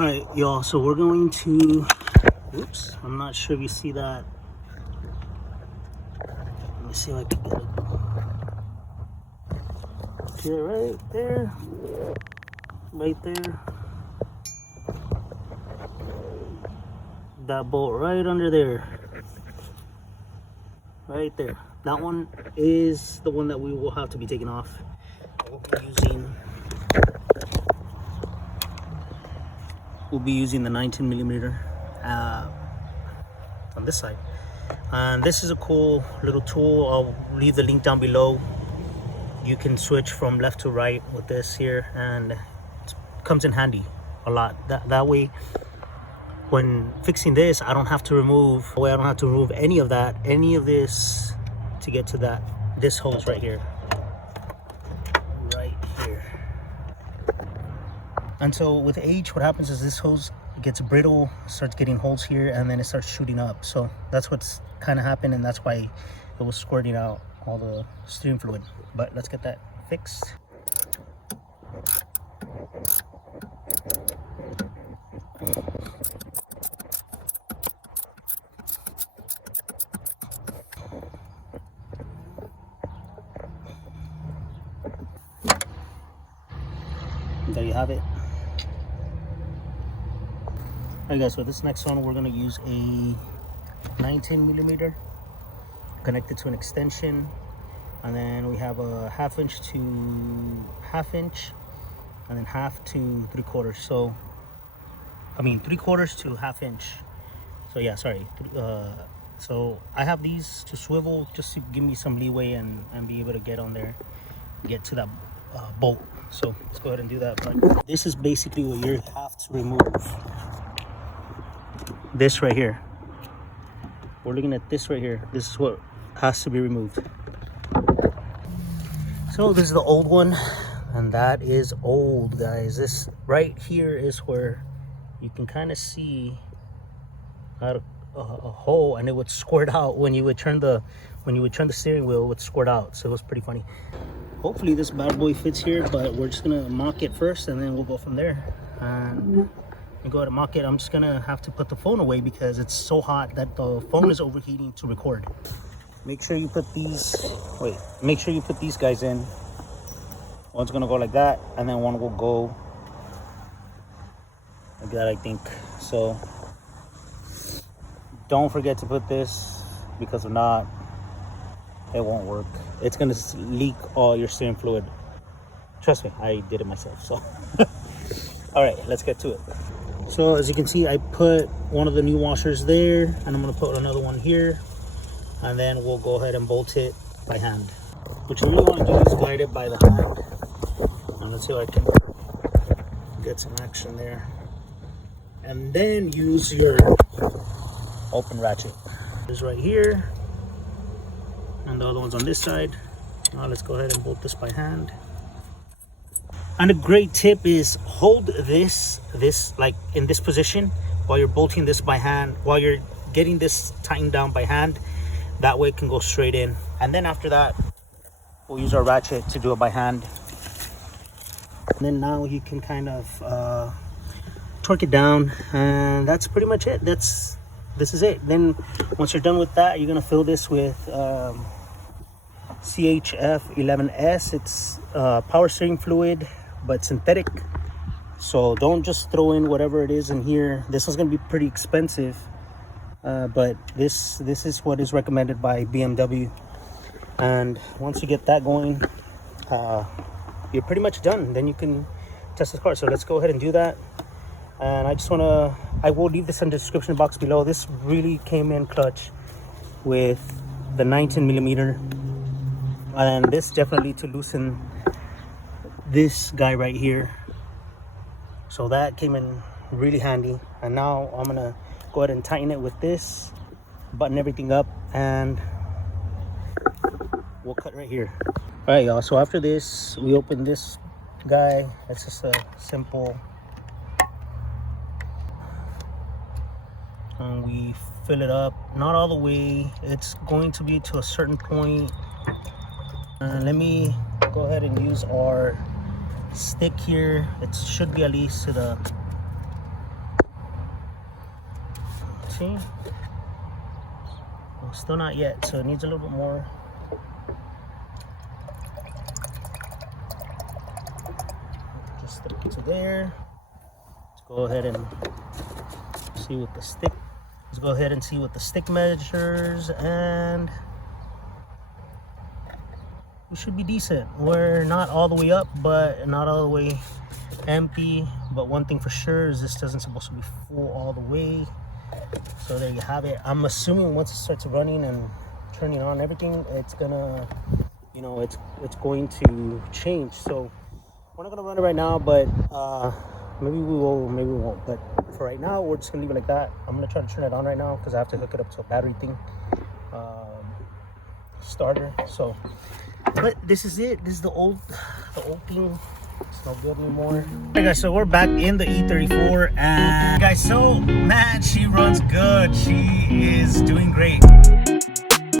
All right, y'all, so we're going to, oops, I'm not sure if you see that. Let me see if I can get it. Okay, right there. Right there. That bolt right under there. Right there. That one is the one that we will have to be taking off. We'll be using the 19 millimeter on this side. And this is a cool little tool. I'll leave the link down below. You can switch from left to right with this here, and it comes in handy a lot. That way, when fixing this, I don't have to remove any of this to get to this hose right here. And so with age, what happens is this hose gets brittle, starts getting holes here, and then it starts shooting up. So that's what's kind of happened, and that's why it was squirting out all the steering fluid. But let's get that fixed. There you have it. Alright guys, so this next one we're going to use a 19 millimeter connected to an extension, and then we have a 1/2 inch to 1/2 inch, and then 1/2 to 3/4. So I mean 3/4 to 1/2 inch. So yeah, sorry. So I have these to swivel just to give me some leeway and be able to get on there, get to that bolt. So let's go ahead and do that. But this is basically what you have to remove. This right here. We're looking at this right here. This is what has to be removed. So this is the old one, and that is old, guys. This right here is where you can kind of see a hole, and it would squirt out when you would turn the steering wheel. It would squirt out. So it was pretty funny. Hopefully this bad boy fits here, but we're just gonna mock it first, and then we'll go from there. And go ahead and mock it. I'm just gonna have to put the phone away because it's so hot that the phone is overheating to record. Make sure you put these guys in. One's gonna go like that, and then one will go like that, I think. So don't forget to put this, because if not, it won't work. It's gonna leak all your steering fluid. Trust me, I did it myself. So all right, let's get to it. So as you can see, I put one of the new washers there, and I'm gonna put another one here, and then we'll go ahead and bolt it by hand. What you really want to do is glide it by the hand. And let's see if I can get some action there, and then use your open ratchet. This right here, and the other one's on this side. Now let's go ahead and bolt this by hand. And a great tip is hold this like in this position while you're bolting this by hand, while you're getting this tightened down by hand. That way it can go straight in. And then after that, we'll use our ratchet to do it by hand. And then now you can kind of torque it down, and that's pretty much it. This is it. Then once you're done with that, you're gonna fill this with CHF 11S. It's power steering fluid, but synthetic. So don't just throw in whatever it is in here. This is going to be pretty expensive, but this is what is recommended by BMW. And once you get that going, you're pretty much done. Then you can test this car. So let's go ahead and do that. And I will leave this in the description box below. This really came in clutch with the 19 millimeter, and this definitely to loosen this guy right here. So that came in really handy. And now I'm gonna go ahead and tighten it with this, button everything up, and we'll cut right here. All right, y'all, so after this, we open this guy. It's just a simple, and we fill it up, not all the way. It's going to be to a certain point. Let me go ahead and use our stick here. It should be at least to the See? Well, still not yet, so it needs a little bit more. Just stick it to there. Let's go ahead and see what the stick. Let's go ahead and see what the stick measures, and we should be decent. We're not all the way up, but not all the way empty. But one thing for sure is this doesn't supposed to be full all the way. So there you have it. I'm assuming once it starts running and turning on everything, it's gonna, you know, it's going to change. So we're not gonna run it right now, but maybe we will, maybe we won't. But for right now, we're just gonna leave it like that. I'm gonna try to turn it on right now because I have to hook it up to a battery thing, starter. So, but this is it. This is the old thing. It's not good anymore. Hey guys, so we're back in the E34, and guys, so man, she runs good. She is doing great.